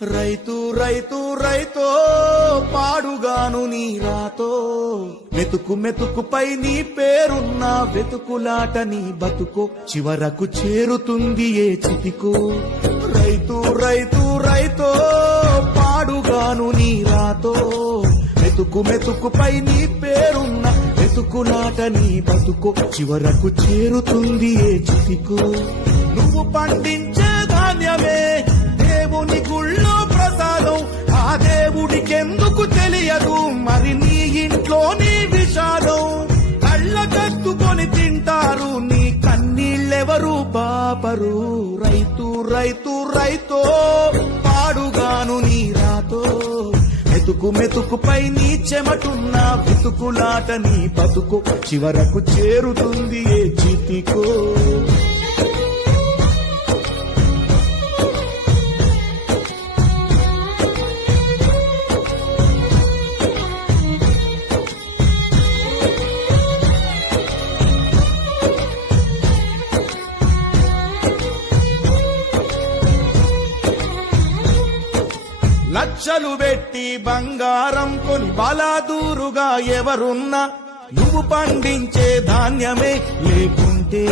రైతు రైతు రైతో పాడుగాను నీ రాతో మెతుకు మెతుకుపై నీ పేరున్న వెతుకులాట నీ బతుకో చివరకు చేరుతుంది ఏ చితికో. రైతు రైతు రైతో పాడుగాను నీ రాతో మెతుకు మెతుకుపై నీ పేరున్న వెతుకులాట నీ బతుకో చివరకు చేరుతుంది ఏ చితికో. నువ్వు పండించే ధాన్యమే దేవుని గుళ్ళో ప్రసాదం, ఆ దేవుడికెందుకు తెలియదు మరి నీ ఇంట్లో నీ విషాదం. కళ్ళ కట్టుకొని తింటారు నీ కన్నీళ్ళెవరు పాపరు. రైతు రైతు రైతో పాడుగాను నీ రాతో మెతుకు మెతుకుపై నీ చెమటున్న వెతుకులాట నీ బతుకు చివరకు చేరుతుంది ఏ చితికో. లక్షలు పెట్టి బంగారం కొని బలాదూరుగా ఎవరున్నా నువ్వు పండించే ధాన్యమే లేకుంటే